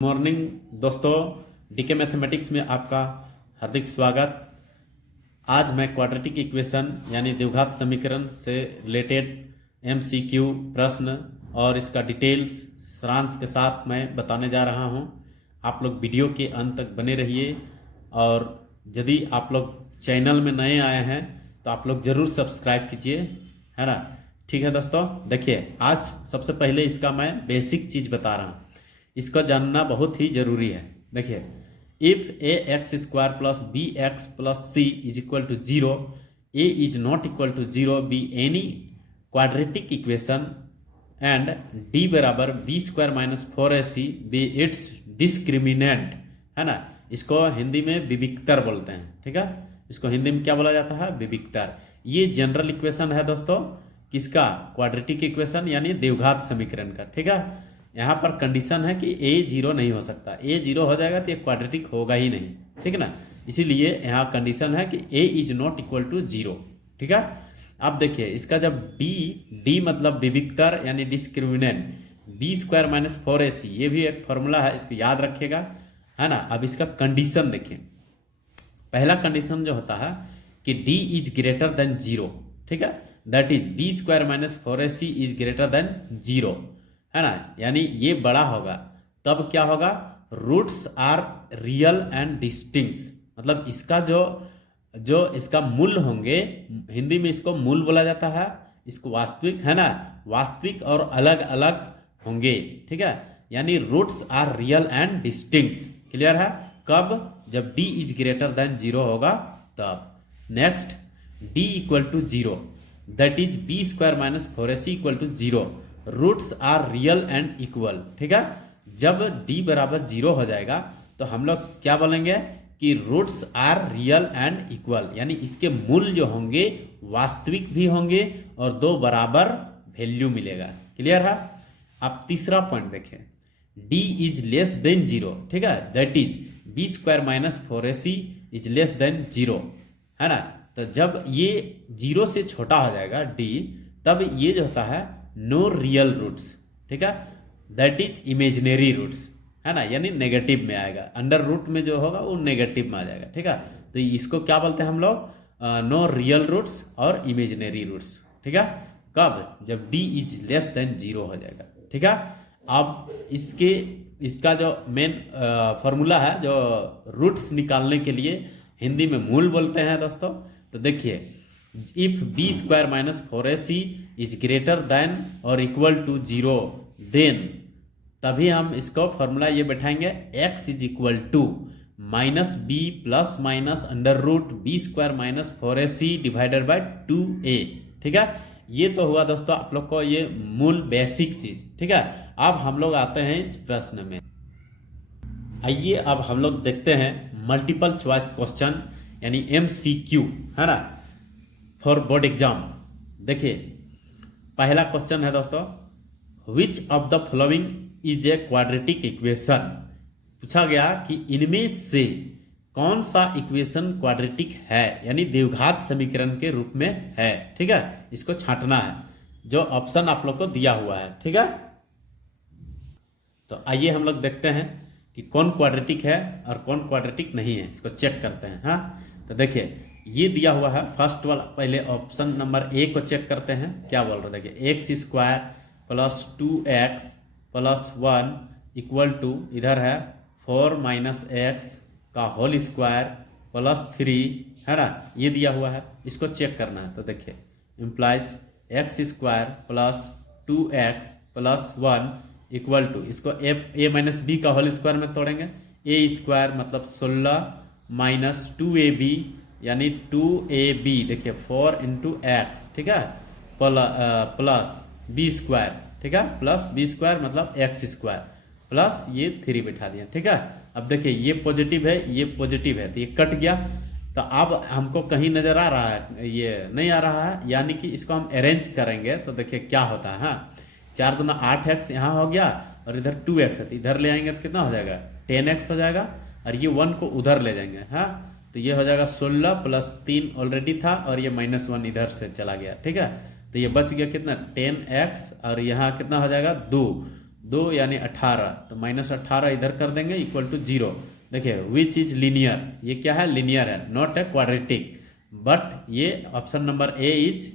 Morning दोस्तों, DK mathematics में आपका हार्दिक स्वागत। आज मैं क्वाड्रेटिक इक्वेशन यानी द्विघात समीकरण से रिलेटेड एमसीक्यू प्रश्न और इसका डिटेल्स सारांश के साथ मैं बताने जा रहा हूं। आप लोग वीडियो के अंत तक बने रहिए और यदि आप लोग चैनल में नए आए हैं तो आप लोग ज़रूर सब्सक्राइब कीजिए, है ना। ठीक है दोस्तों, देखिए आज सबसे पहले इसका मैं बेसिक चीज़ बता रहा हूँ, इसको जानना बहुत ही जरूरी है। देखिए, if a x square plus b x plus c is equal to zero, a is not equal to zero, b any quadratic equation and d बराबर b square minus four A c b it's discriminant, है ना। इसको हिंदी में विविक्तर बोलते हैं, ठीक है। इसको हिंदी में क्या बोला जाता है? विविक्तर। ये जनरल इक्वेशन है दोस्तों, किसका? क्वाड्रेटिक इक्वेशन यानी द्विघात समीकरण का, ठीक है। यहाँ पर कंडीशन है कि ए जीरो नहीं हो सकता। ए जीरो हो जाएगा तो ये क्वाड्रेटिक होगा ही नहीं, ठीक है ना। इसीलिए यहाँ कंडीशन है कि a is not equal to zero, ठीक है। अब देखिए, इसका जब डी मतलब विविक्तर यानी discriminant, b square minus four ए सी, ये भी एक फॉर्मूला है, इसको याद रखिएगा, है ना। अब इसका कंडीशन देखिए, पहला कंडीशन जो होता है कि D is greater than zero, ठीक है। That is B square minus four A C is greater than zero, है ना। यानी ये बड़ा होगा, तब क्या होगा? Roots are real and distinct, मतलब इसका जो इसका मूल होंगे, हिंदी में इसको मूल बोला जाता है, इसको वास्तविक, है ना, वास्तविक और अलग अलग होंगे, ठीक है। यानी roots are real and distinct. Clear है? कब? जब d is greater than zero होगा तब। Next, d equal to zero, that is B square minus four A C equal to zero, roots are real and equal, ठीक है। जब d बराबर zero हो जाएगा तो हम लोग क्या बोलेंगे कि roots are real and equal, यानी इसके मूल जो होंगे वास्तविक भी होंगे और दो बराबर वैल्यू मिलेगा। क्लियर है? अब तीसरा पॉइंट देखें, d is less than zero, ठीक है, that is B square minus four A C is less than zero, है ना। तो जब ये जीरो से छोटा हो जाएगा d, तब ये जो होता है नो रियल रूट्स, ठीक है, दैट इज इमेजिनरी रूट्स, है ना, यानी नेगेटिव में आएगा। अंडर रूट में जो होगा वो नेगेटिव में आ जाएगा, ठीक है। तो इसको क्या बोलते हैं हम लोग? नो रियल रूट्स और इमेजिनरी रूट्स, ठीक है। कब? जब d is less than zero हो जाएगा, ठीक है। अब इसका जो मेन फॉर्मूला है, जो रूट्स निकालने के लिए हिंदी में मूल बोलते हैं दोस्तों। तो देखिए, if b square minus four A C is greater than और इक्वल टू जीरो, देन तभी हम इसको फॉर्मूला ये बैठाएंगे, x is equal to minus b plus minus under root b square minus four A c divided by two a, ठीक है। ये तो हुआ दोस्तों आप लोग को ये मूल बेसिक चीज, ठीक है। अब हम लोग आते हैं इस प्रश्न में। आइए अब हम लोग देखते हैं मल्टीपल चॉइस क्वेश्चन यानी MCQ, है ना, फॉर बोर्ड एग्जाम। देखिए, पहला क्वेश्चन है दोस्तों, विच of the following is a quadratic equation. पूछा गया कि इनमें से कौन सा इक्वेशन क्वाड्रेटिक है, यानी द्विघात समीकरण के रूप में है, ठीक है। इसको छांटना है, जो ऑप्शन आप लोग को दिया हुआ है, ठीक है। तो आइए हम लोग देखते हैं कि कौन क्वाड्रेटिक है और कौन क्वाड्रेटिक नहीं है, इसको चेक करते हैं। हाँ, तो देखिए ये दिया हुआ है फर्स्ट वाला, पहले ऑप्शन नंबर ए को चेक करते हैं, क्या बोल रहे हैं। देखिए, X square plus two X plus one equal to, इधर है फोर माइनस एक्स का होल स्क्वायर प्लस थ्री, है ना, ये दिया हुआ है, इसको चेक करना है। तो देखिए, implies X square plus two X plus one equal to, इसको ए माइनस बी का होल स्क्वायर में तोड़ेंगे, ए स्क्वायर मतलब 16 माइनस टू ए बी यानी 2ab, देखिए 4 इंटू एक्स, ठीक है, प्लस बी स्क्वायर, ठीक है, प्लस बी स्क्वायर मतलब एक्स स्क्वायर प्लस ये 3 बैठा दिया, ठीक है। अब देखिए ये पॉजिटिव है, ये पॉजिटिव है, तो ये कट गया। तो अब हमको कहीं नजर आ रहा है, ये नहीं आ रहा है, यानी कि इसको हम अरेंज करेंगे तो देखिए क्या होता है। हाँ, 4 दूना 8x यहाँ हो गया और इधर 2x है, तो इधर ले आएंगे तो कितना हो जाएगा? 10x हो जाएगा, और ये 1 को उधर ले जाएंगे। हाँ, तो ये हो जाएगा 16 प्लस 3 ऑलरेडी था और ये -1 इधर से चला गया, ठीक है। तो ये बच गया कितना? 10x, और यहाँ कितना हो जाएगा? 2 2 यानी 18, तो -18 इधर कर देंगे इक्वल टू 0। देखिए विच इज लीनियर, ये क्या है, लीनियर है, नॉट ए क्वाड्रेटिक। बट ये ऑप्शन नंबर ए इज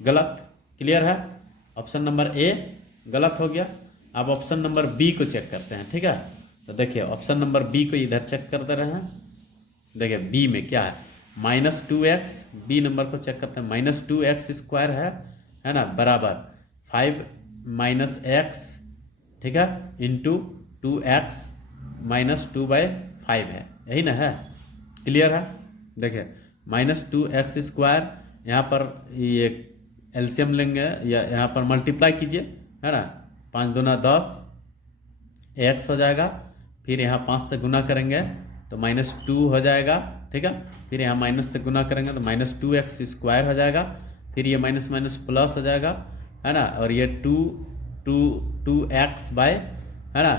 गलत। क्लियर है, ऑप्शन नंबर ए गलत हो गया। अब ऑप्शन नंबर बी को चेक करते हैं। ठीक है, तो देखिए ऑप्शन नंबर बी को इधर चेक करते रहे हैं। देखिए बी में क्या है, -2x, बी नंबर को चेक करते हैं, -2x² है ना, बराबर 5 - x, ठीक है, इंटू 2x - 2/5 है, यही ना है। क्लियर है, देखिए -2x², यहाँ पर ये एलसीएम लेंगे या यहाँ पर मल्टीप्लाई कीजिए, है ना, 5 दूना 10 x हो जाएगा, फिर यहाँ 5 से गुना करेंगे तो -2 हो जाएगा। ठीक है, फिर यहाँ माइनस से गुना करेंगे तो -2x² हो जाएगा, फिर ये माइनस माइनस प्लस हो जाएगा, है ना, और ये 2x बाय, है ना,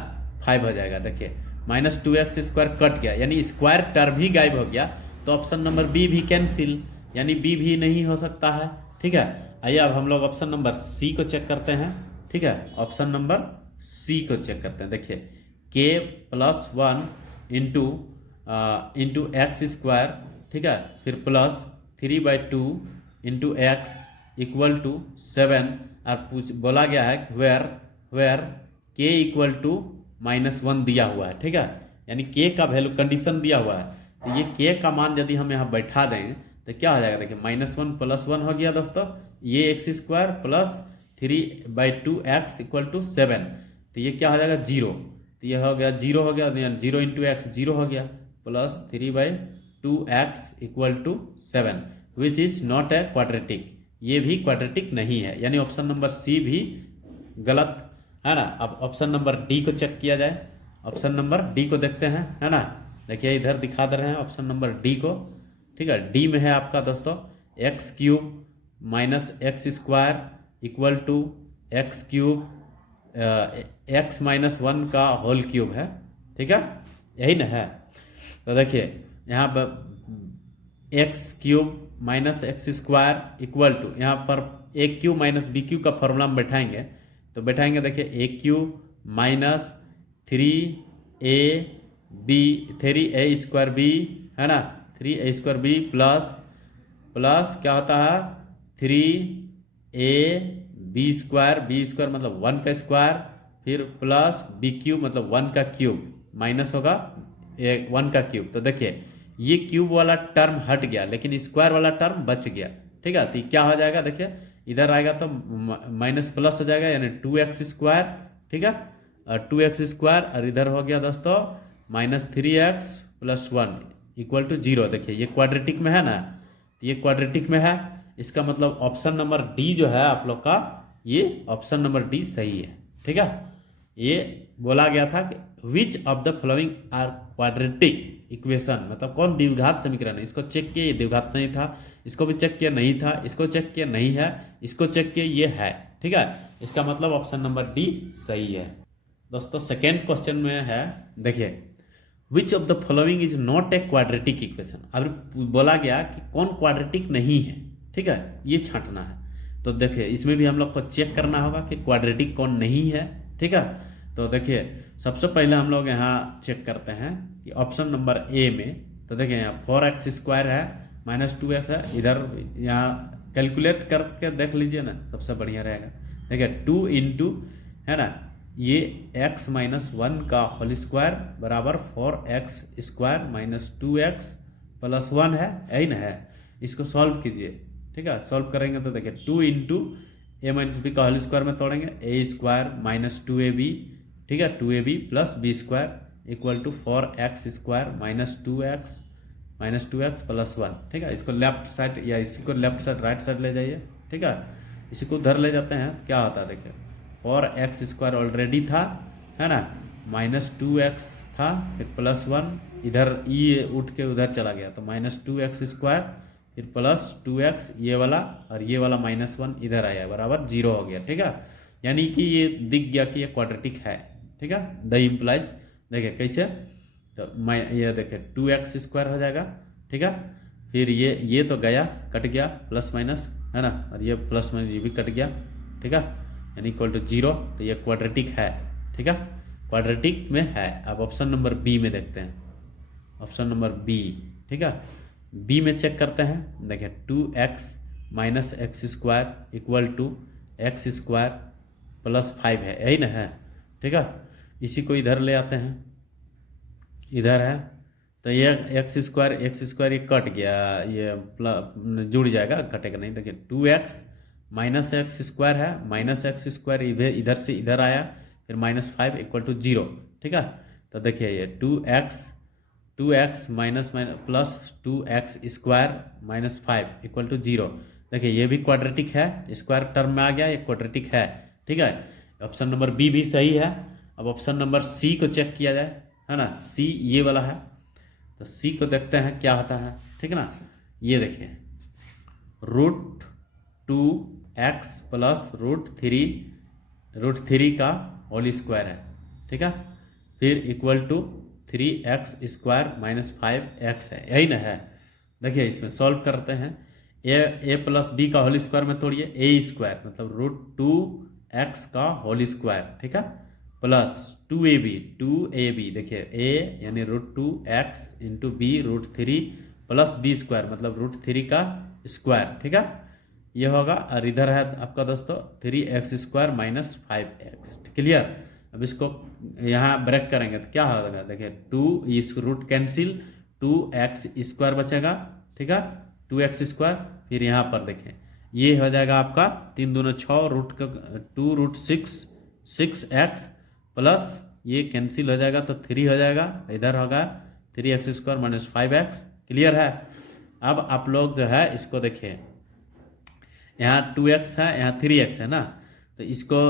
5 हो जाएगा। देखिए -2x² कट गया, यानी स्क्वायर टर्म ही गायब हो गया, तो ऑप्शन नंबर बी भी कैंसिल, यानी बी भी नहीं हो सकता है। ठीक है, आइए अब हम लोग ऑप्शन नंबर सी को चेक करते हैं। ठीक है, ऑप्शन नंबर सी को चेक करते हैं। देखिए k+1 इंटू x², ठीक है, फिर plus 3/2 into x equal to 7, और बोला गया है वेयर k इक्वल टू -1 दिया हुआ है। ठीक है, यानी k का वैल्यू कंडीशन दिया हुआ है, तो ये k का मान यदि हम यहाँ बैठा दें तो क्या हो जाएगा। देखिए -1 + 1 हो गया दोस्तों, ये x² plus 3/2x equal to 7, तो ये क्या हो जाएगा 0, तो ये हो गया 0 हो गया, 0 इंटू x 0 हो गया, plus 3/2x equal to 7, which is not a quadratic, ये भी क्वाड्रेटिक नहीं है, यानी ऑप्शन नंबर सी भी गलत है ना। अब ऑप्शन नंबर डी को चेक किया जाए, ऑप्शन नंबर डी को देखते हैं, है ना। देखिए इधर दिखा दे रहे हैं ऑप्शन नंबर डी को। ठीक है, डी में है आपका दोस्तों x³ - x² equal to x³ x - 1 का होल क्यूब है। ठीक है, यही ना है। तो देखिए यहाँ पर x³ - x² इक्वल टू, यहाँ पर a³ - b³ का फॉर्मूला हम बैठाएंगे, तो बैठाएंगे देखिए a³ - 3a² है ना, 3a² प्लस क्या होता है 3ab² मतलब 1 का स्क्वायर, फिर प्लस b³ मतलब 1 का क्यूब, माइनस होगा 1 का क्यूब। तो देखिए ये क्यूब वाला टर्म हट गया, लेकिन स्क्वायर वाला टर्म बच गया। ठीक है, तो क्या हो जाएगा, देखिए इधर आएगा तो माइनस प्लस हो जाएगा, यानी 2x²। ठीक है, 2x², और इधर हो गया दोस्तों -3x + 1 इक्वल टू 0। देखिए ये क्वाड्रेटिक में है ना, तो ये क्वाड्रेटिक में है, इसका मतलब ऑप्शन नंबर डी जो है आप लोग का, ये ऑप्शन नंबर डी सही है। ठीक है, ये बोला गया था कि which of the following are quadratic equation, मतलब कौन द्विघात समीकरण है। इसको चेक किया, ये द्विघात नहीं था, इसको भी चेक किया नहीं था, इसको चेक किया नहीं है, इसको चेक किया ये है। ठीक है, इसका मतलब ऑप्शन नंबर डी सही है। दोस्तों सेकेंड क्वेश्चन में है, देखिए which of the following is not a quadratic equation. अब बोला गया कि कौन क्वाड्रेटिक नहीं है। ठीक है, ये छांटना है, तो देखिए इसमें भी हम लोग को चेक करना होगा कि क्वाड्रेटिक कौन नहीं है। ठीक है, तो देखिए सबसे पहले हम लोग यहाँ चेक करते हैं कि ऑप्शन नंबर ए में, तो देखिए यहाँ 4x² है, -2x है, इधर यहाँ कैलकुलेट करके देख लीजिए ना, सबसे बढ़िया रहेगा। देखिए 2 इंटू, है ना, ये x - 1 का होल स्क्वायर बराबर 4x² - 2x + 1 है, यही ना है। इसको सॉल्व कीजिए। ठीक है, सॉल्व करेंगे तो देखिए 2 इंटू a - b का होल स्क्वायर में तोड़ेंगे, a² - 2ab, ठीक है, 2ab + b² equal to 4x² - 2x + 1। ठीक है, इसको लेफ्ट साइड या इसी को लेफ्ट साइड राइट साइड ले जाइए। ठीक है, इसी को उधर ले जाते हैं, क्या होता है देखिए 4x² ऑलरेडी था, है ना, -2x था, फिर +1, इधर ये उठ के उधर चला गया, तो -2x², फिर +2x ये वाला, और ये वाला -1 इधर आया, बराबर 0 हो गया। ठीक है, यानी कि ये दिख गया कि ये क्वाड्रेटिक है। ठीक है, द इम्प्लाइज, देखिए कैसे, तो ये देखिए 2x² हो जाएगा। ठीक है, फिर ये तो गया, कट गया, प्लस माइनस, है ना, और ये प्लस माइनस ये भी कट गया। ठीक है, यानी इक्वल टू 0, तो ये क्वाड्रेटिक है। ठीक है, क्वाड्रेटिक में है। अब ऑप्शन नंबर बी में देखते हैं, ऑप्शन नंबर बी। ठीक है, बी में चेक करते हैं। देखिए 2x minus X square equal to X square plus 5 है, यही ना है। ठीक है, इसी को इधर ले आते हैं, इधर है तो ये एक्स स्क्वायर ये कट गया, ये जुड़ जाएगा, कटेगा नहीं। देखिए 2x माइनस एक्स स्क्वायर है, माइनस एक्स स्क्वायर इधर से इधर आया, फिर -5 इक्वल टू 0। ठीक है, तो देखिए ये 2x minus plus 2x square -5 equal to 0। देखिए ये भी क्वाड्रेटिक है, स्क्वायर टर्म में आ गया, ये क्वाड्रेटिक है। ठीक है, ऑप्शन नंबर बी भी सही है। अब ऑप्शन नंबर सी को चेक किया जाए, है ना, सी ये वाला है, तो सी को देखते हैं क्या होता है। ठीक है ना, ये देखिए √2x प्लस √3 का होल स्क्वायर है। ठीक है, फिर equal to 3x square -5x है, यही ना है। देखिए इसमें सॉल्व करते हैं, ए प्लस बी का होल स्क्वायर में तोड़िए, ए स्क्वायर मतलब √2x का होल स्क्वायर। ठीक है, प्लस 2ab देखिए a यानी √2x into B √3 plus B square मतलब √3 का स्क्वायर। ठीक है, ये होगा, और इधर है आपका दोस्तों 3x स्क्वायर -5x। क्लियर। अब इसको यहाँ ब्रेक करेंगे तो क्या होगा, देखिए 2 इस रूट कैंसिल, 2x स्क्वायर बचेगा। ठीक है, 2x स्क्वायर, फिर यहाँ पर देखें ये हो जाएगा आपका 3 दूना 6 रूट का 2√6x प्लस ये कैंसिल हो जाएगा तो 3 हो जाएगा, इधर होगा 3x स्क्वायर -5x। क्लियर है। अब आप लोग जो है इसको देखिए, यहाँ 2x है, यहाँ 3x है ना, तो इसको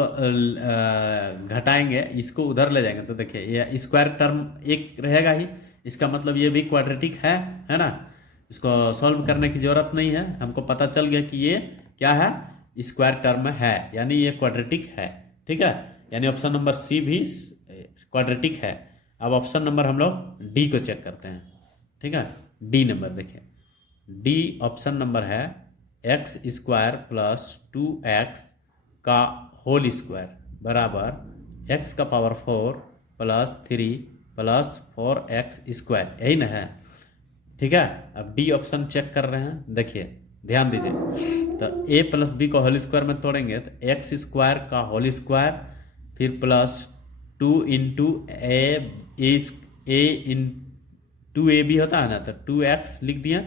घटाएंगे, इसको उधर ले जाएंगे तो देखिए ये स्क्वायर टर्म एक रहेगा ही, इसका मतलब ये भी क्वाड्रेटिक है ना। इसको सॉल्व करने की जरूरत नहीं है, हमको पता चल गया कि ये क्या है, स्क्वायर टर्म है, यानी ये क्वाड्रेटिक है। ठीक है, यानी ऑप्शन नंबर सी भी क्वाड्रेटिक है। अब ऑप्शन नंबर हम लोग डी को चेक करते हैं। ठीक है, डी नंबर देखिए, डी ऑप्शन नंबर है x स्क्वायर प्लस 2x का होल स्क्वायर बराबर x का power 4 plus 3 plus 4x square, यही ना है। ठीक है, अब डी ऑप्शन चेक कर रहे हैं, देखिए ध्यान दीजिए, तो a प्लस बी का होल स्क्वायर में तोड़ेंगे तो x स्क्वायर का होल स्क्वायर, फिर प्लस 2 इंटू ए बी होता है ना, तो 2x लिख दिया,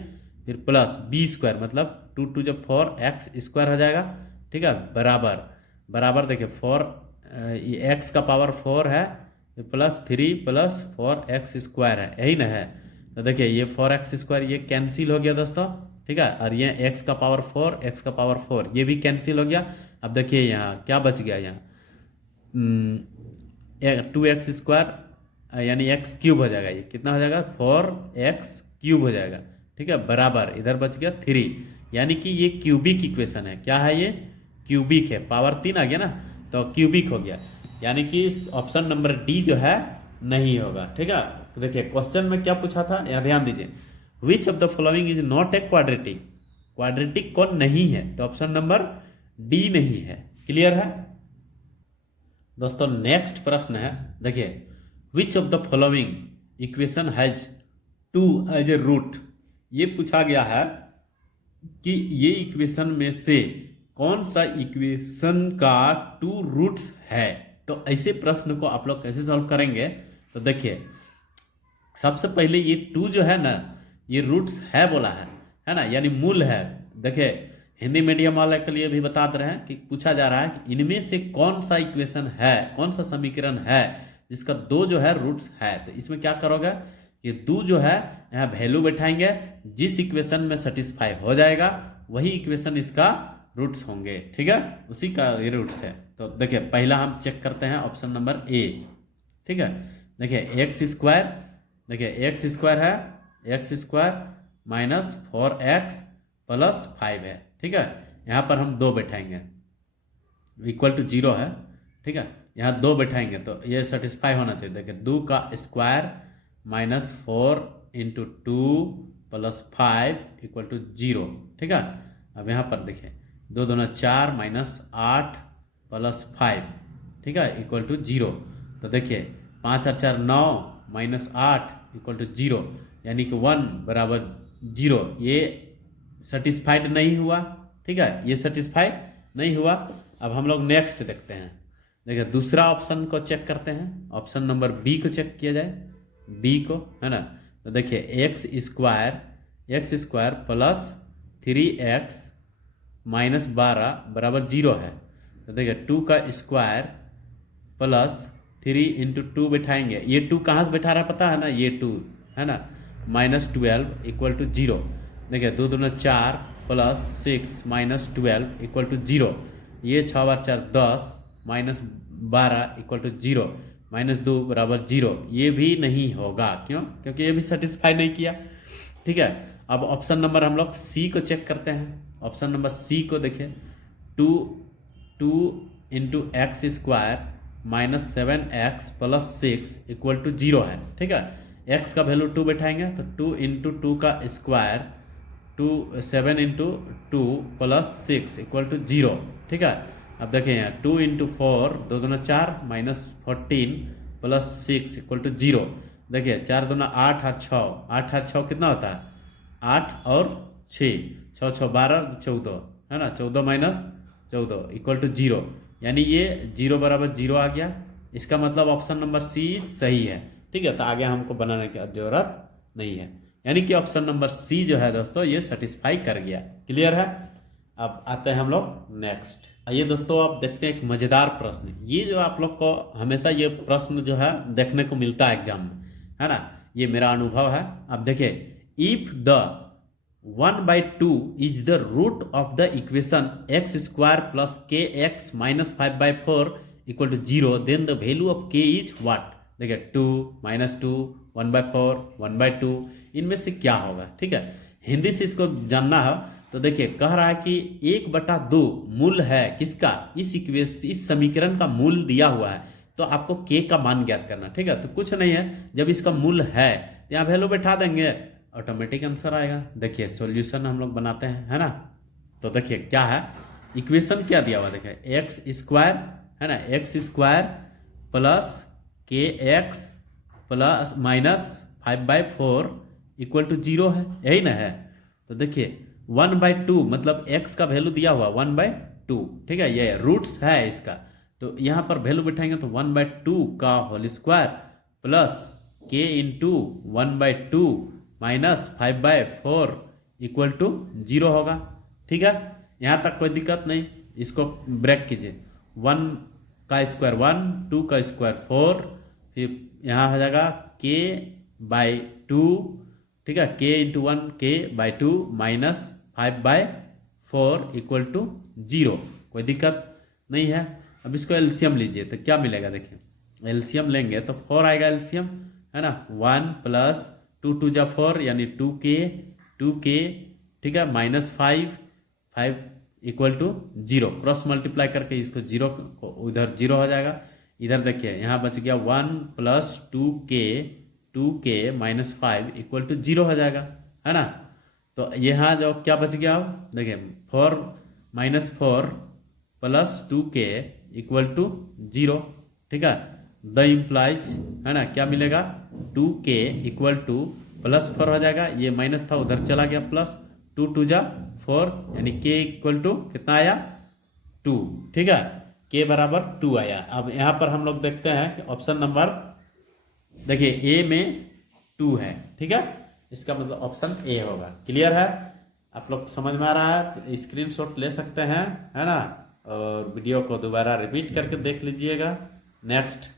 फिर प्लस बी स्क्वायर मतलब 2 जब 4x स्क्वायर हो जाएगा। ठीक है, बराबर देखिए 4 x का पावर 4 है प्लस 3 प्लस 4x स्क्वायर है, यही ना है। तो देखिए ये 4x स्क्वायर ये कैंसिल हो गया दोस्तों। ठीक है, और ये x का पावर 4 x का पावर 4 ये भी कैंसिल हो गया। अब देखिए यहाँ क्या बच गया, यहाँ 2x स्क्वायर यानी x क्यूब हो जाएगा, ये कितना हो जाएगा 4x क्यूब हो जाएगा। ठीक है, बराबर इधर बच गया 3, यानी कि ये क्यूबिक इक्वेशन है। क्या है ये, क्यूबिक है, पावर 3 आ गया ना, तो क्यूबिक हो गया, यानी कि ऑप्शन नंबर डी जो है नहीं होगा। ठीक है, तो देखिए क्वेश्चन में क्या पूछा था, यहाँ ध्यान दीजिए, विच of the following is not a quadratic, quadratic कौन नहीं है, तो ऑप्शन नंबर डी नहीं है। क्लियर है दोस्तों। नेक्स्ट प्रश्न है, देखिए which of the following equation has 2 as a root, ये पूछा गया है कि ये इक्वेशन में से कौन सा इक्वेशन का 2 रूट्स है। तो ऐसे प्रश्न को आप लोग कैसे सॉल्व करेंगे, तो देखिए सबसे पहले ये 2 जो है ना, ये रूट्स है बोला है ना, यानी मूल है। देखिए हिंदी मीडियम वाले के लिए भी बता दे रहे हैं कि पूछा जा रहा है कि इनमें से कौन सा इक्वेशन है, कौन सा समीकरण है जिसका 2 जो है रूट्स है। तो इसमें क्या करोगे, ये 2 जो है यहाँ वैल्यू बैठाएंगे, जिस इक्वेशन में सेटिस्फाई हो जाएगा वही इक्वेशन इसका रूट्स होंगे। ठीक है, उसी का ये रूट्स है। तो देखिए पहला हम चेक करते हैं ऑप्शन नंबर ए। ठीक है, देखिए एक्स स्क्वायर, देखिए एक्स स्क्वायर है, एक्स स्क्वायर -4x प्लस 5 है। ठीक है, यहाँ पर हम 2 बैठाएंगे, इक्वल टू 0 है। ठीक है, यहाँ 2 बैठाएंगे तो ये सेटिस्फाई होना चाहिए। देखिए 2 का square -4 into 2 plus 5 equal to 0। ठीक है, अब यहाँ पर देखिए 2 दूना 4 -8 प्लस 5, ठीक है, इक्वल टू 0। तो देखिए 5 और 4 9 माइनस 8 इक्वल टू 0, यानी कि 1 बराबर 0। ये सेटिस्फाइड नहीं हुआ, ठीक है, ये सेटिस्फाइड नहीं हुआ। अब हम लोग नेक्स्ट देखते हैं। देखिए दूसरा ऑप्शन को चेक करते हैं, ऑप्शन नंबर बी को चेक किया जाए, बी को, है ना। तो देखिए X square plus 3x minus 12 बराबर 0 है। तो देखिए 2 का स्क्वायर प्लस 3 इंटू 2 बैठाएंगे, ये 2 कहाँ से बैठा रहा है पता है ना, ये 2 है ना, माइनस 12 इक्वल टू 0। देखिए 2 दूना 4 प्लस 6 माइनस 12 इक्वल टू 0। ये 6 बार 4 10 माइनस 12 इक्वल टू 0, माइनस 2 बराबर 0। ये भी नहीं होगा, क्यों? क्योंकि ये भी सेटिस्फाई नहीं किया, ठीक है। अब ऑप्शन नंबर हम लोग सी को चेक करते हैं। ऑप्शन नंबर सी को देखिए 2 into X square minus 7x plus 6 equal to 0 है, ठीक है। x का वैल्यू 2 बैठाएंगे तो 2 इंटू 2 का square 7 into 2 plus 6 equal to 0, ठीक है। अब देखिए यहाँ 2 इंटू 4 2 दूना 4 माइनस 14 प्लस 6 इक्वल टू 0। देखिए 4 दूना 8 और 6, 8 और 6 कितना होता है, 8 और 6, 6 6 12 14, है ना, 14 माइनस 14 इक्वल टू 0, यानी ये 0 बराबर 0 आ गया। इसका मतलब ऑप्शन नंबर सी सही है, ठीक है। तो आगे हमको बनाने की जरूरत नहीं है, यानी कि ऑप्शन नंबर सी जो है दोस्तों ये सेटिस्फाई कर गया। क्लियर है। अब आते हैं हम लोग नेक्स्ट। आइए दोस्तों आप देखते हैं एक मजेदार प्रश्न। ये जो आप लोग को हमेशा ये प्रश्न जो है देखने को मिलता है एग्जाम में, है ना, ये मेरा अनुभव है। अब देखिए if the 1/2 is the root of the equation x square plus के x minus 5/4 equal to 0, then the value of k is what. देखिए 2 माइनस 2 1/4 1/2, इनमें से क्या होगा, ठीक है। हिंदी से इसको जानना है तो देखिए कह रहा है कि 1/2 मूल है किसका, इस समीकरण का मूल दिया हुआ है, तो आपको के का मान ज्ञात करना, ठीक है। तो कुछ नहीं है, जब इसका मूल है तो यहाँ वैल्यू बैठा देंगे, ऑटोमेटिक आंसर आएगा। देखिए सॉल्यूशन हम लोग बनाते हैं, है ना। तो देखिए क्या है, इक्वेशन क्या दिया हुआ, देखिए एक्स स्क्वायर, है ना, एक्स स्क्वायर प्लस के X plus minus 5/4 equal to 0 है, यही ना है। तो देखिए 1/2 मतलब x का वैल्यू दिया हुआ 1/2, ठीक है, ये रूट्स है इसका। तो यहाँ पर वैल्यू बैठाएंगे तो 1/2 का whole square plus k into 1/2 minus 5/4 equal to 0 होगा, ठीक है। यहाँ तक कोई दिक्कत नहीं, इसको ब्रेक कीजिए। 1 का स्क्वायर 1, 2 का स्क्वायर 4, फिर यहाँ हो जाएगा k/2, ठीक है, k into 1 k/2 minus 5/4 equal to 0, कोई दिक्कत नहीं है। अब इसको एलसीएम लीजिए तो क्या मिलेगा, देखिए एलसीएम लेंगे तो 4 आएगा एलसीएम, है ना। 1 प्लस 2 2 जा 4 यानी 2k, ठीक है, minus 5 equal to 0, cross multiply करके इसको 0 उधर 0 हो जाएगा। इधर देखिए यहाँ बच गया 1 plus 2k minus 5 equal to 0 हो जाएगा, है ना। तो यहाँ जो क्या बच गया, अब देखिए 4 minus 4 plus 2k equal to 0, ठीक है। द इम्प्लाइज, है ना, क्या मिलेगा 2k इक्वल टू प्लस 4 हो जाएगा, ये माइनस था उधर चला गया प्लस, 2 2 जा 4 यानी k इक्वल टू कितना आया 2, ठीक है, k बराबर 2 आया। अब यहाँ पर हम लोग देखते हैं कि ऑप्शन नंबर देखिए ए में 2 है, ठीक है, इसका मतलब ऑप्शन ए होगा। क्लियर है, आप लोग समझ में आ रहा है, स्क्रीनशॉट ले सकते हैं, है ना, और वीडियो को दोबारा रिपीट करके देख लीजिएगा। नेक्स्ट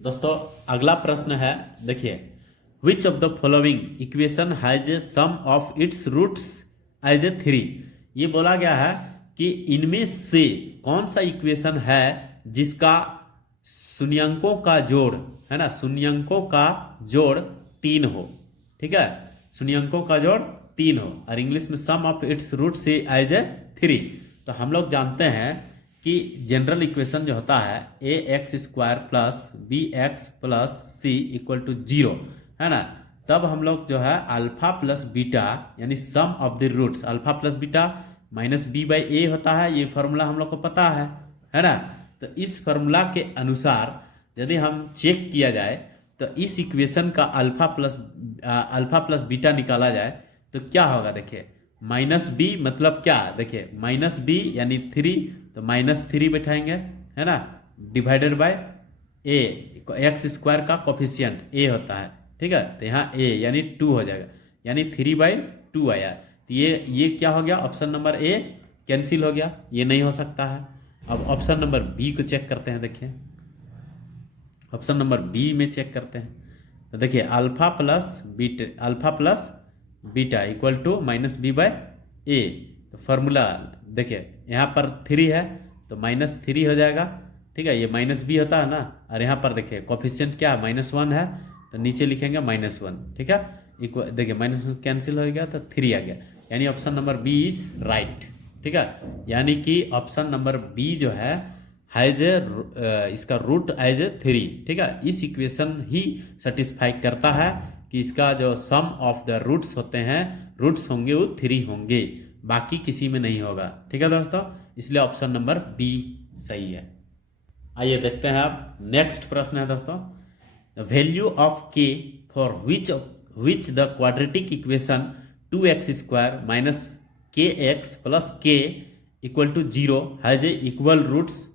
दोस्तों अगला प्रश्न है, देखिए which of the following equation has a sum of its roots as a 3। ये बोला गया है कि इनमें से कौन सा इक्वेशन है जिसका शून्यंकों का जोड़, है ना, शून्यंकों का जोड़ 3 हो, ठीक है, शून्यंकों का जोड़ 3 हो, और इंग्लिश में सम ऑफ इट्स रूट से एज ए 3। तो हम लोग जानते हैं कि जनरल इक्वेशन जो होता है ax² plus bx plus c equal to 0, है ना। तब हम लोग जो है अल्फा प्लस बीटा यानी sum of the roots, alpha plus beta minus b/a होता है, ये फॉर्मूला हम लोग को पता है, है ना। तो इस फॉर्मूला के अनुसार यदि हम चेक किया जाए तो इस इक्वेशन का अल्फा प्लस बीटा निकाला जाए तो क्या होगा। देखिए माइनस बी मतलब क्या, देखिए माइनस बी यानी 3, तो -3 बैठाएंगे, है ना, divided by A, x square का कोफिशिएंट ए होता है, ठीक है। तो यहाँ ए यानी 2 हो जाएगा, यानी 3/2 आया। तो ये क्या हो गया, ऑप्शन नंबर ए कैंसिल हो गया, ये नहीं हो सकता है। अब ऑप्शन नंबर बी को चेक करते हैं। देखिए ऑप्शन नंबर बी में चेक करते हैं तो देखिए alpha plus beta equal to -b/a। तो फॉर्मूला देखिए यहाँ पर 3 है तो -3 हो जाएगा, ठीक है। ये -b होता है ना, और यहाँ पर देखिए कोफिशिएंट क्या है, -1 है, तो नीचे लिखेंगे -1, ठीक है। देखिए -1 कैंसिल हो गया तो 3 आ गया, यानी option number B is right, ठीक है। यानी कि ऑप्शन नंबर बी जो है हैज इसका रूट एज 3, ठीक है। इस इक्वेशन ही सेटिस्फाई करता है कि इसका जो सम ऑफ द रूट्स होते हैं, रूट्स होंगे वो 3 होंगे, बाकी किसी में नहीं होगा, ठीक है दोस्तों। इसलिए ऑप्शन नंबर बी सही है। आइए देखते हैं अब नेक्स्ट प्रश्न है दोस्तों, value of K for which the quadratic equation 2x² - kx + k = 0 has a equal roots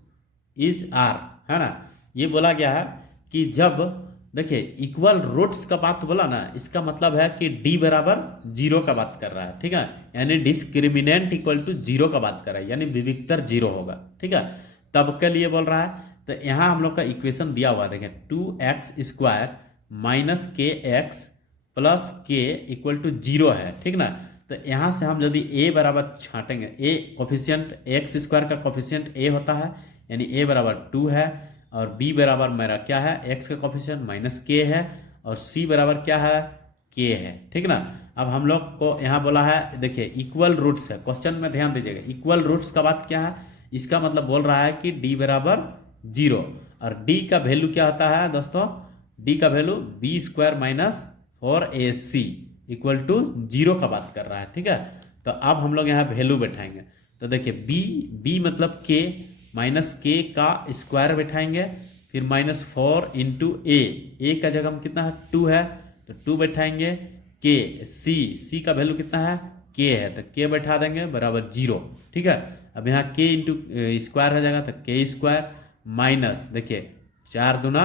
is R, है ना। ये बोला गया है कि जब देखिए इक्वल रूट्स का बात बोला ना, इसका मतलब है कि d बराबर 0 का बात कर रहा है, ठीक है। यानी डिस्क्रिमिनेंट इक्वल टू 0 का बात कर रहा है, यानी विविक्तर 0 होगा, ठीक है। तब के लिए बोल रहा है। तो यहाँ हम लोग का इक्वेशन दिया हुआ देखें 2x² - kx + k = 0 है, ठीक ना। तो यहाँ से हम यदि a बराबर छाटेंगे, a कोफिशिएंट x² का कोफिशिएंट a होता है, यानी a बराबर 2 है, और b बराबर मेरा क्या है, x का कोफिशिएंट -k है, और c बराबर क्या है, k है, ठीक ना। अब हम लोग को यहाँ बोला है, देखिए इक्वल रूट्स है, क्वेश्चन में ध्यान दीजिएगा, इक्वल रूट्स का बात क्या है, इसका मतलब बोल रहा है कि d बराबर 0, और d का वैल्यू क्या होता है दोस्तों, d का वैल्यू b² - 4ac = 0 का बात कर रहा है, ठीक है। तो अब हम लोग यहाँ वैल्यू बैठाएंगे, तो देखिए b मतलब k -k का स्क्वायर बैठाएंगे, फिर -4 × a का जगह हम कितना है 2 है, तो 2 बैठाएंगे, k c का वैल्यू कितना है, k है, तो k बैठा देंगे बराबर 0, ठीक है। अब यहाँ k × स्क्वायर हो जाएगा, तो k² माइनस देखिए 4 दूना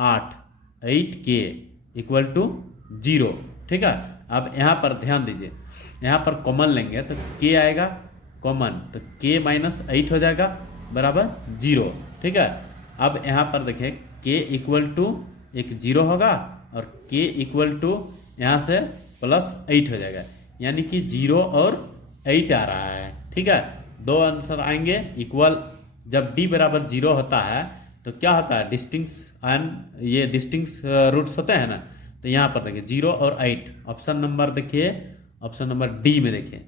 8 8k = 0, ठीक है। अब यहाँ पर ध्यान दीजिए, यहाँ पर कॉमन लेंगे तो k आएगा कॉमन, तो k -8 हो जाएगा बराबर 0, ठीक है। अब यहाँ पर देखिए k = 0 होगा, और k = यहाँ से +8 हो जाएगा, यानी कि 0 और 8 आ रहा है, ठीक है। दो आंसर आएंगे इक्वल। जब d बराबर 0 होता है तो क्या होता है, डिस्टिंक्ट रूट्स होते हैं ना। तो यहाँ पर देखिए 0 और 8, ऑप्शन नंबर देखिए, ऑप्शन नंबर डी में देखिए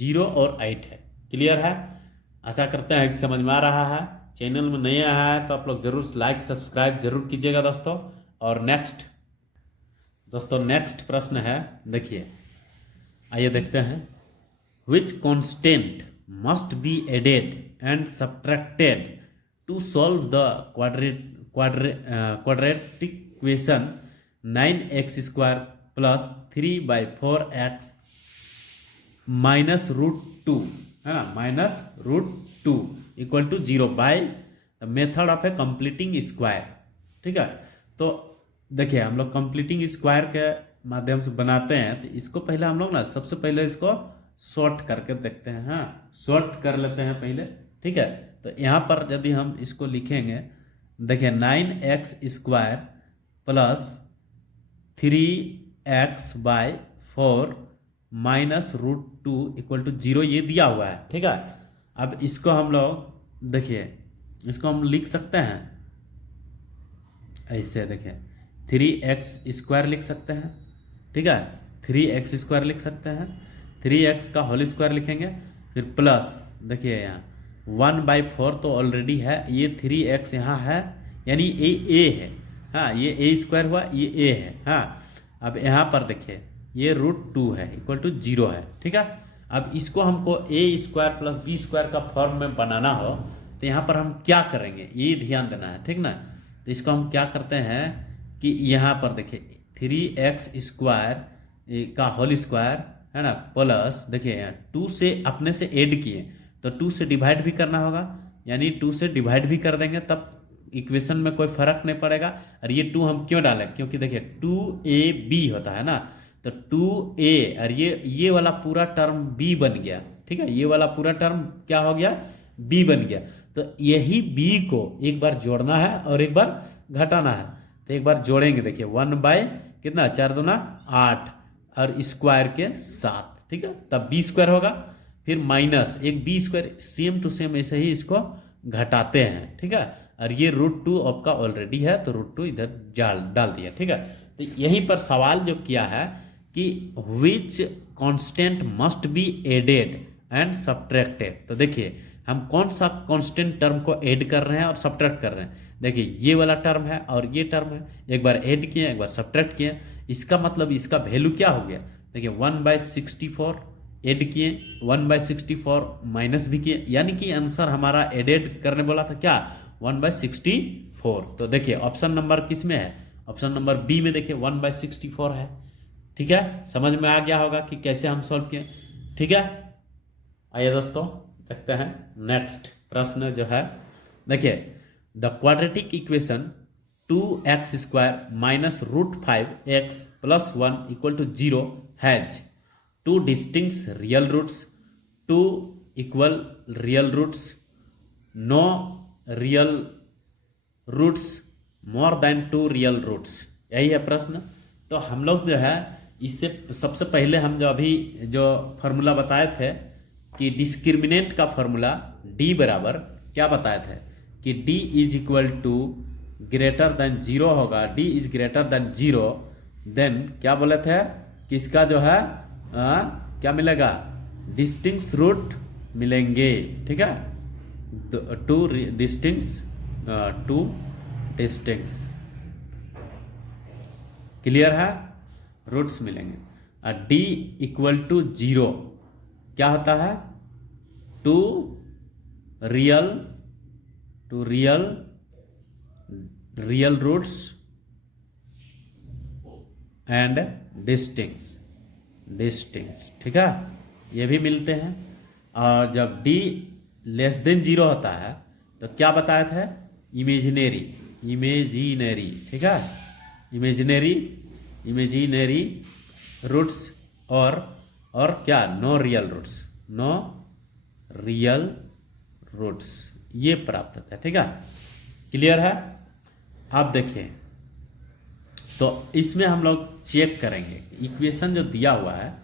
0 और 8 है। क्लियर है, आशा करते हैं कि समझ में आ रहा है। चैनल में नए आया है तो आप लोग जरूर लाइक सब्सक्राइब जरूर कीजिएगा दोस्तों। और नेक्स्ट प्रश्न है, देखिए आइए देखते हैं, which constant must be added and subtracted to solve the quadratic equation 9x² + 3/4x -√2, है ना, -√2 = 0 by the method of A completing square, ठीक है। तो देखिए हम लोग कंप्लीटिंग स्क्वायर के माध्यम से बनाते हैं, तो इसको पहले हम लोग ना सबसे पहले इसको शॉर्ट करके देखते हैं, हाँ शॉर्ट कर लेते हैं पहले, ठीक है। तो यहाँ पर यदि हम इसको लिखेंगे, देखिए 9x² + 3x/4 -√2 = 0 ये दिया हुआ है, ठीक है। अब इसको हम लोग देखिए, इसको हम लिख सकते हैं ऐसे, देखिए 3x² लिख सकते हैं, ठीक है, 3x² लिख सकते हैं, 3x का होल स्क्वायर लिखेंगे, फिर प्लस देखिए यहाँ 1/4 तो ऑलरेडी है, ये 3x यहाँ है, यानी ये a है, हाँ ये a² हुआ, ये a है, हाँ। अब यहाँ पर देखिए ये √2 है = 0 है, ठीक है। अब इसको हमको a² + b² का फॉर्म में बनाना हो तो यहाँ पर हम क्या करेंगे ये ध्यान देना है, ठीक ना। तो इसको हम क्या करते हैं कि यहाँ पर देखिए 3x² का होल स्क्वायर है ना, प्लस देखिए 2 से अपने से ऐड किए तो 2 से डिवाइड भी करना होगा, यानी 2 से डिवाइड भी कर देंगे तब इक्वेशन में कोई फर्क नहीं पड़ेगा। और ये 2 हम क्यों डालें, क्योंकि देखिए 2ab होता है ना, तो 2a और ये वाला पूरा टर्म b बन गया, ठीक है। ये वाला पूरा टर्म क्या हो गया, b बन गया। तो यही b को एक बार जोड़ना है और एक बार घटाना है। तो एक बार जोड़ेंगे, देखिए 1 कितना 4 दूना 8 और स्क्वायर के साथ, ठीक है, तब b² होगा। फिर माइनस एक b² सेम टू सेम ऐसे ही इसको घटाते हैं, ठीक है। और ये √2 आपका ऑलरेडी है तो √2 इधर डाल दिया, ठीक है। तो यहीं पर सवाल जो किया है कि which constant must be added and subtracted. तो देखिए हम कौन सा कांस्टेंट टर्म को ऐड कर रहे हैं और सब्ट्रैक्ट कर रहे हैं। देखिए ये वाला टर्म है और ये टर्म है, एक बार ऐड किए एक बार सब्ट्रैक्ट किए, इसका मतलब इसका वैल्यू क्या हो गया। देखिए 1/64 ऐड किए, 1/64 माइनस भी किए, यानी कि आंसर हमारा एडेड करने बोला था क्या 1/64। तो देखिए ऑप्शन नंबर किस में है, ऑप्शन नंबर बी में देखिए 1/64 है, ठीक है। समझ में आ गया होगा कि कैसे हम सॉल्व किए, ठीक है। आइए दोस्तों देखते हैं नेक्स्ट प्रश्न जो है। देखिए the quadratic equation 2x² minus √5x plus 1 equal to 0 has 2 distinct real roots, 2 equal real roots, no real roots, more than 2 real roots। यही है प्रश्न। तो हम लोग जो है इससे सबसे पहले हम जो अभी जो फॉर्मूला बताए थे कि डिस्क्रिमिनेंट का फॉर्मूला d बराबर क्या बताए थे कि d is equal to greater than 0 होगा, d is greater than 0, then क्या बोले थे कि इसका जो है क्या मिलेगा, डिस्टिंक्ट रूट मिलेंगे, ठीक है। टू डिस्टिंक्ट क्लियर है, रूट्स मिलेंगे। और d इक्वल टू 0 क्या होता है, two real roots and distinct, ठीक है, ये भी मिलते हैं। और जब d लेस देन 0 होता है तो क्या बताया था, इमेजिनरी, ठीक है, इमेजिनरी रूट्स और क्या नो रियल रूट्स ये प्राप्त होता है, ठीक है। क्लियर है। आप देखिए तो इसमें हम लोग चेक करेंगे इक्वेशन जो दिया हुआ है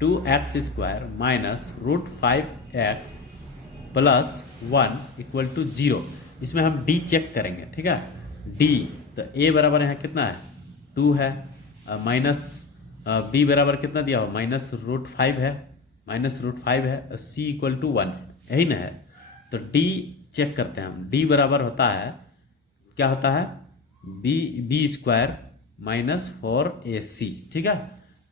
2x² minus √5x plus 1 equal to 0, इसमें हम d चेक करेंगे, ठीक है। d तो a बराबर यहाँ कितना है 2 है, माइनस b बराबर कितना दिया हो -√5 है, और c इक्वल टू 1, यही ना है। तो d चेक करते हैं हम, d बराबर होता है क्या होता है b² -4ac, ठीक है।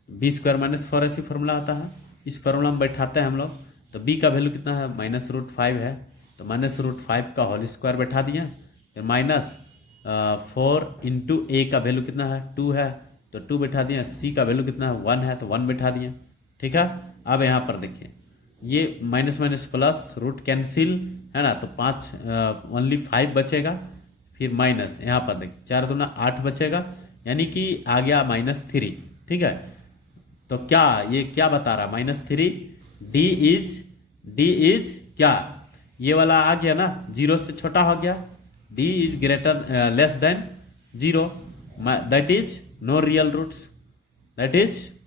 b² -4ac फॉर्मूला होता है, इस फॉर्मूला में बैठाते हैं हम लोग। तो b का वैल्यू कितना है -√5 है, तो -√5 का होल स्क्वायर बैठा दिए, फिर -4 इंटू a का वैल्यू कितना है 2 है तो 2 बैठा दिए, c का वैल्यू कितना है 1 है तो 1 बैठा दिए, ठीक है। अब यहाँ पर देखिए ये minus minus plus root cancel है ना, तो 5 ओनली 5 बचेगा, फिर माइनस यहाँ पर देखिए 4 दूना 8 बचेगा, यानी कि आ गया -3, ठीक है। तो क्या ये क्या बता रहा है -3, d इज क्या, ये वाला आ गया ना 0 से छोटा हो गया, d is greater less than 0, that is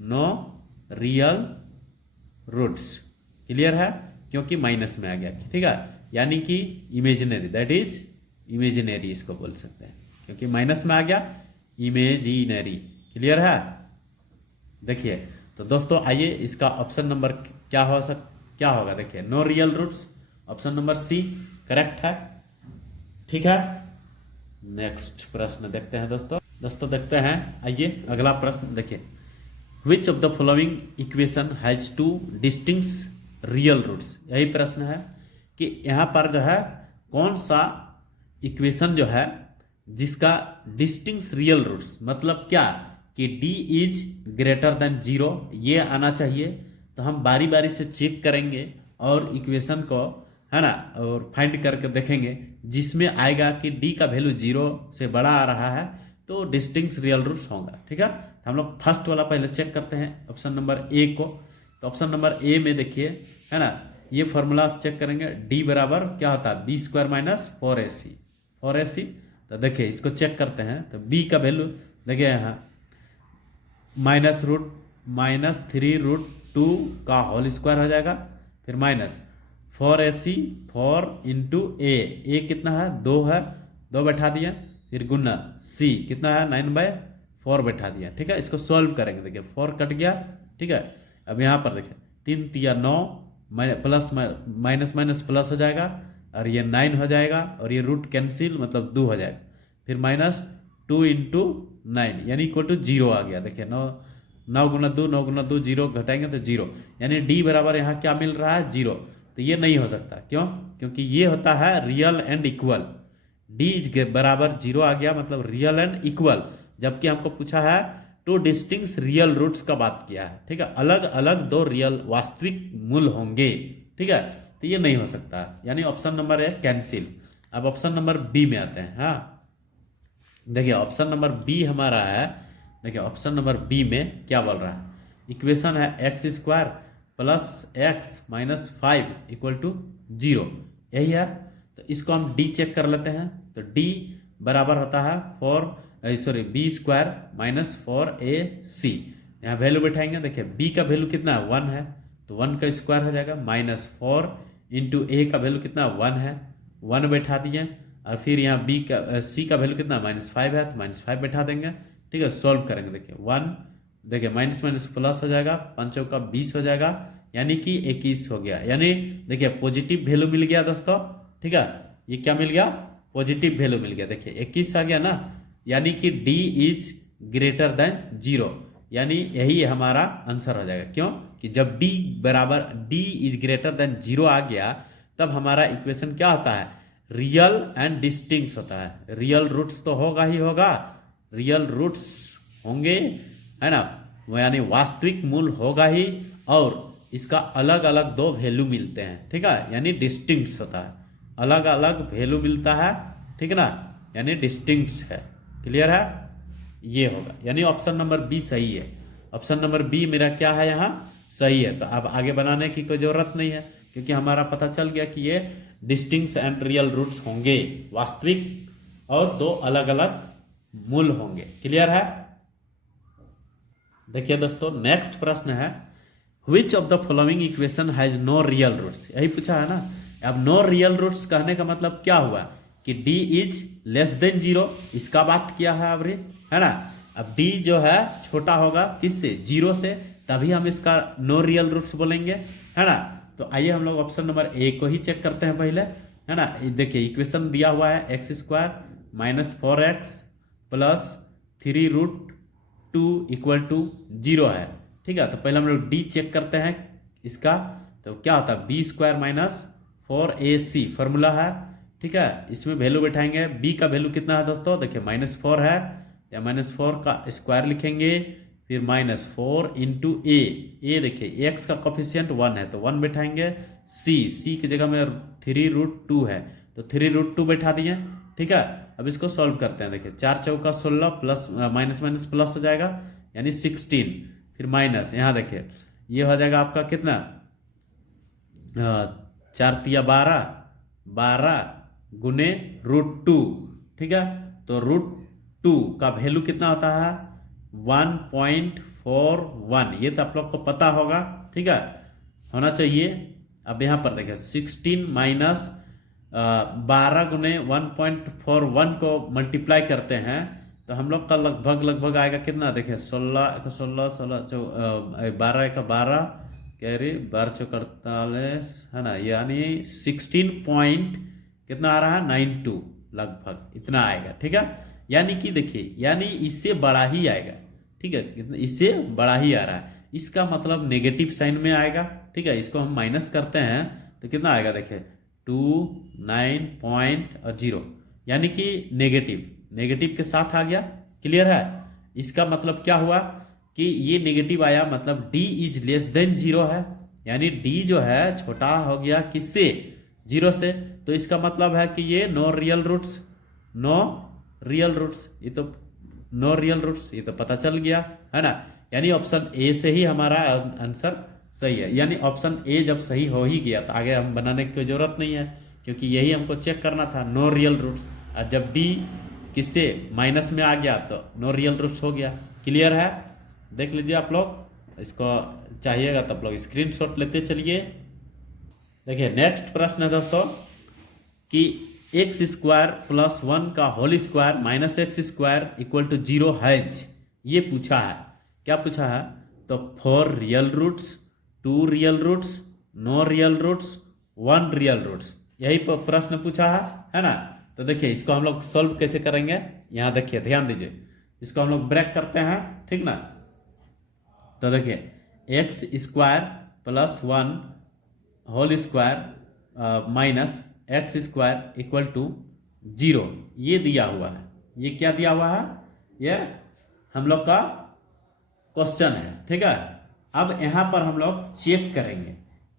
no real roots, clear है, क्योंकि माइनस में आ गया, ठीक है। यानी कि इमेजिनरी, दैट इज इमेजिनरी इसको बोल सकते हैं, क्योंकि माइनस में आ गया, इमेजिनरी, क्लियर है। देखिए तो दोस्तों आइए इसका ऑप्शन नंबर क्या होगा, देखिए no real roots, option number C correct है, ठीक है। नेक्स्ट प्रश्न देखते हैं दोस्तों देखते हैं, आइए अगला प्रश्न देखिए, which of the following equation has 2 distinct real roots. यही प्रश्न है कि यहाँ पर जो है कौन सा इक्वेशन जो है जिसका डिस्टिंक्ट रियल रूट्स, मतलब क्या कि d इज ग्रेटर देन 0 ये आना चाहिए। तो हम बारी बारी से चेक करेंगे और इक्वेशन को, है ना, और फाइंड करके देखेंगे जिसमें आएगा कि d का वैल्यू 0 से बड़ा आ रहा है तो डिस्टिंक्ट रियल रूट्स होगा। ठीक है, तो हम लोग फर्स्ट वाला पहले चेक करते हैं, ऑप्शन नंबर ए को। तो ऑप्शन नंबर ए में देखिए, है ना, ये फॉर्मूला चेक करेंगे, d बराबर क्या होता है, बी स्क्वायर माइनस 4ac। तो देखिए इसको चेक करते हैं, तो b का वैल्यू देखिए यहाँ -3√2 का होल स्क्वायर हो जाएगा, फिर माइनस 4ac 4 इंटू ए कितना है, 2 है, 2 बैठा दिया, फिर गुना c कितना है 9/4 बैठा दिया। ठीक है, इसको सॉल्व करेंगे, देखिए 4 कट गया। ठीक है, अब यहाँ पर देखिए 3 तिया 9, प्लस माइनस माइनस प्लस हो जाएगा और ये 9 हो जाएगा और ये रूट कैंसिल मतलब 2 हो जाएगा, फिर -2 इंटू 9 यानी इक्वल टू 0 आ गया। देखिए 9 गुना 2 0 घटाएंगे तो 0, यानी d बराबर यहाँ क्या मिल रहा है, 0। तो ये नहीं हो सकता, क्यों, क्योंकि ये होता है रियल एंड इक्वल। d बराबर 0 आ गया मतलब रियल एंड इक्वल, जबकि हमको पूछा है टू डिस्टिंक्ट रियल रूट्स का बात किया है। ठीक है, अलग अलग दो रियल वास्तविक मूल होंगे। ठीक है, तो ये नहीं हो सकता, यानी ऑप्शन नंबर ए कैंसिल। अब ऑप्शन नंबर बी में आते हैं। हाँ, देखिए ऑप्शन नंबर बी हमारा है, देखिए ऑप्शन नंबर बी में क्या बोल रहा है, इक्वेशन है x² + x - 5 = 0, यही है। तो इसको हम d चेक कर लेते हैं, तो d बराबर होता है b² - 4ac। यहाँ वैल्यू बैठाएंगे, देखिए b का वैल्यू कितना है, 1 है, तो 1 का स्क्वायर हो जाएगा, -4 इंटू a का वैल्यू कितना 1 है, 1 बैठा दिए, और फिर यहाँ c का वैल्यू कितना -5 है, तो -5 बैठा देंगे। ठीक है, सॉल्व करेंगे, देखिए 1, देखिए माइनस माइनस प्लस हो जाएगा, 5 चौका 20 हो जाएगा, यानी कि 21 हो गया। यानी देखिए पॉजिटिव वैल्यू मिल गया दोस्तों। ठीक है, ये क्या मिल गया, पॉजिटिव वैल्यू मिल गया, देखिए 21 आ गया ना, यानी कि d इज ग्रेटर देन 0, यानी यही हमारा आंसर हो जाएगा। क्यों कि जब d बराबर d इज ग्रेटर देन 0 आ गया तब हमारा इक्वेशन क्या होता है, रियल एंड डिस्टिंक्ट होता है। रियल रूट्स तो होगा ही होगा, रियल रूट्स होंगे, है ना, यानी वास्तविक मूल होगा ही, और इसका अलग अलग दो वैल्यू मिलते हैं। ठीक है, यानी डिस्टिंक्ट होता है, अलग अलग वैल्यू मिलता है। ठीक है ना, यानी डिस्टिंक्ट है। क्लियर है, ये होगा, यानी ऑप्शन नंबर बी सही है। ऑप्शन नंबर बी मेरा क्या है, यहाँ सही है। तो अब आगे बनाने की कोई जरूरत नहीं है, क्योंकि हमारा पता चल गया कि ये डिस्टिंक्ट एंड रियल रूट्स होंगे, वास्तविक और दो अलग अलग मूल होंगे। क्लियर है। देखिए दोस्तों, नेक्स्ट प्रश्न है, which of the following equation has no real roots, यही पूछा है ना। अब नो रियल रूट्स कहने का मतलब क्या हुआ कि d इज लेस देन 0, इसका बात किया है अभी, है ना। अब d जो है छोटा होगा किससे, 0 से, तभी हम इसका नो रियल रूट्स बोलेंगे, है ना। तो आइए हम लोग ऑप्शन नंबर ए को ही चेक करते हैं पहले, है ना। देखिए इक्वेशन दिया हुआ है x² - 4x + 3√2 = 0 है। ठीक है, तो पहले हम लोग d चेक करते हैं इसका, तो क्या होता है, b² - 4ac फॉर्मूला है। ठीक है, इसमें वैल्यू बैठाएंगे, b का वैल्यू कितना है दोस्तों, देखिए -4 है, या -4 का स्क्वायर लिखेंगे, फिर -4 इंटू ए देखिए x का कोफिशिएंट 1 है, तो 1 बैठाएंगे, c की जगह में 3√2 है, तो 3√2 बैठा दिए। ठीक है, अब इसको सॉल्व करते हैं, देखिए 4 चौका 16 प्लस माइनस माइनस प्लस हो जाएगा, यानी 16, फिर माइनस, यहाँ देखिए ये हो जाएगा आपका कितना, 4 तिया 12 गुने √2। ठीक है, तो √2 का वैल्यू कितना होता है, 1.41, ये तो आप लोग को पता होगा। ठीक है, होना चाहिए। अब यहाँ पर देखिए 16 माइनस 12 गुने 1.41 को मल्टीप्लाई करते हैं, तो हम लोग का लगभग आएगा कितना, देखिए 12 का 12 कैरी 12 चौक 48, है ना, यानी 16 पॉइंट कितना आ रहा है, 92 लगभग इतना आएगा। ठीक है, यानी कि देखिए, यानी इससे बड़ा ही आएगा। ठीक है, इससे बड़ा ही आ रहा है, इसका मतलब नेगेटिव साइन में आएगा। ठीक है, इसको हम माइनस करते हैं तो कितना आएगा, देखिए 29.0, यानी कि नेगेटिव के साथ आ गया। क्लियर है? इसका मतलब क्या हुआ कि ये नेगेटिव आया, मतलब d इज लेस देन 0 है, यानी d जो है छोटा हो गया किससे? 0 से। तो इसका मतलब है कि ये नो रियल रूट्स, ये तो पता चल गया है ना। यानी ऑप्शन ए से ही हमारा आंसर सही है। यानी ऑप्शन ए जब सही हो ही गया तो आगे हम बनाने की कोई जरूरत नहीं है, क्योंकि यही हमको चेक करना था, नो रियल रूट्स। और जब डी किससे माइनस में आ गया तो नो रियल रूट्स हो गया। क्लियर है? देख लीजिए आप लोग, इसको चाहिएगा तो आप लोग स्क्रीनशॉट लेते चलिए। देखिए नेक्स्ट प्रश्न है दोस्तों कि एक्स स्क्वायर प्लस 1 का whole square minus X square equal to 0 है, ये पूछा है। क्या पूछा है? तो 4 real roots, 2 real roots, no real roots, 1 real roots, यही प्रश्न पूछा है ना। तो देखिए इसको हम लोग सॉल्व कैसे करेंगे, यहाँ देखिए ध्यान दीजिए, इसको हम लोग ब्रेक करते हैं, ठीक ना। तो देखिए X square plus 1 whole square minus X square equal to 0, ये दिया हुआ है। ये क्या दिया हुआ है? ये हम लोग का क्वेश्चन है, ठीक है। अब यहाँ पर हम लोग चेक करेंगे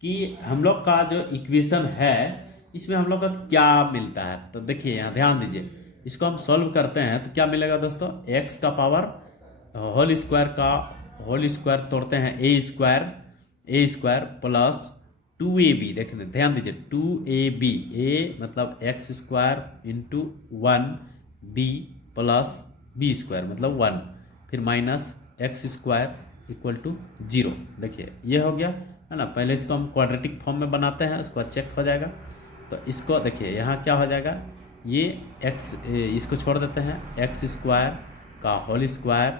कि हम लोग का जो इक्वेशन है इसमें हम लोग का क्या मिलता है। तो देखिए यहाँ ध्यान दीजिए, इसको हम सॉल्व करते हैं तो क्या मिलेगा दोस्तों? एक्स का पावर होल स्क्वायर का होल स्क्वायर तोड़ते हैं ए स्क्वायर प्लस 2ab, देखने ध्यान दीजिए 2ab, ए मतलब X square into 1b plus B square मतलब 1, फिर minus X square equal to 0। देखिए ये हो गया है ना। पहले इसको हम क्वाड्रेटिक फॉर्म में बनाते हैं, उसके बाद चेक हो जाएगा। तो इसको देखिए यहाँ क्या हो जाएगा, ये एक्स, इसको छोड़ देते हैं, एक्स स्क्वायर का होल स्क्वायर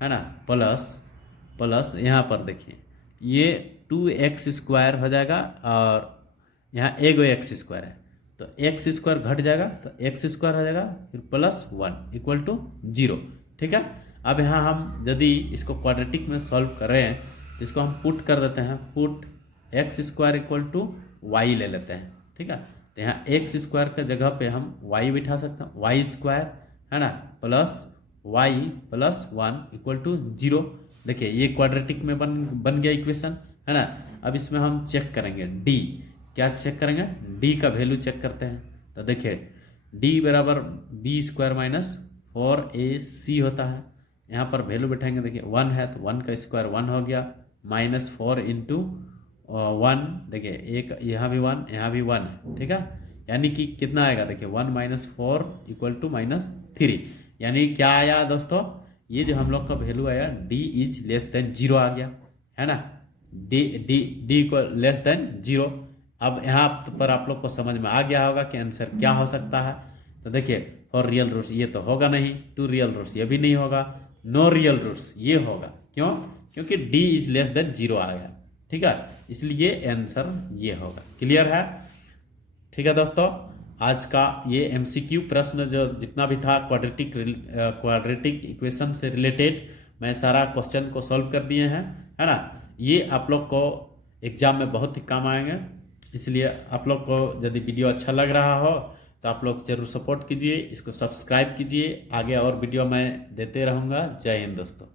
है ना प्लस यहाँ पर देखिए ये 2x स्क्वायर हो जाएगा, और यहाँ एगो एक्स स्क्वायर है तो एक्स स्क्वायर घट जाएगा तो एक्स स्क्वायर हो जाएगा, फिर प्लस 1 इक्वल टू 0, ठीक है। अब यहाँ हम यदि इसको क्वाड्रेटिक में सॉल्व करें तो इसको हम पुट कर देते हैं, put X square equal to Y ले लेते हैं, ठीक है। तो यहाँ एक्स स्क्वायर के जगह पे हम वाई बिठा सकते हैं, वाई स्क्वायर है ना plus Y plus 1 equal to 0। देखिए ये क्वाड्रेटिक में बन गया इक्वेशन, है ना। अब इसमें हम चेक करेंगे डी, क्या चेक करेंगे? डी का वैल्यू चेक करते हैं। तो देखिए डी बराबर बी स्क्वायर माइनस 4ac होता है। यहाँ पर वैल्यू बैठाएंगे, देखिए 1 है तो 1 का स्क्वायर 1 हो गया, माइनस 4 इंटू 1, देखिए एक यहाँ भी 1 यहाँ भी 1 है, ठीक है। यानी कि कितना आएगा? देखिए 1 माइनस 4 इक्वल टू -3, यानी क्या आया दोस्तों? ये जो हम लोग का वैल्यू आया d इज लेस देन 0 आ गया, है ना। d equal less than 0। अब यहाँ पर आप लोग को समझ में आ गया होगा कि आंसर क्या हो सकता है। तो देखिए फॉर रियल रूट्स ये तो होगा नहीं, 2 रियल रूट्स ये भी नहीं होगा, नो रियल रूट्स ये होगा। क्यों? क्योंकि d इज लेस देन 0 आ गया, ठीक है, इसलिए आंसर ये होगा। क्लियर है? ठीक है दोस्तों, आज का ये MCQ प्रश्न जो जितना भी था क्वाड्रेटिक इक्वेशन से रिलेटेड, मैं सारा क्वेश्चन को सॉल्व कर दिए हैं, है ना। ये आप लोग को एग्जाम में बहुत ही काम आएंगे, इसलिए आप लोग को यदि वीडियो अच्छा लग रहा हो तो आप लोग जरूर सपोर्ट कीजिए, इसको सब्सक्राइब कीजिए, आगे और वीडियो मैं देते रहूँगा। जय हिंद दोस्तों।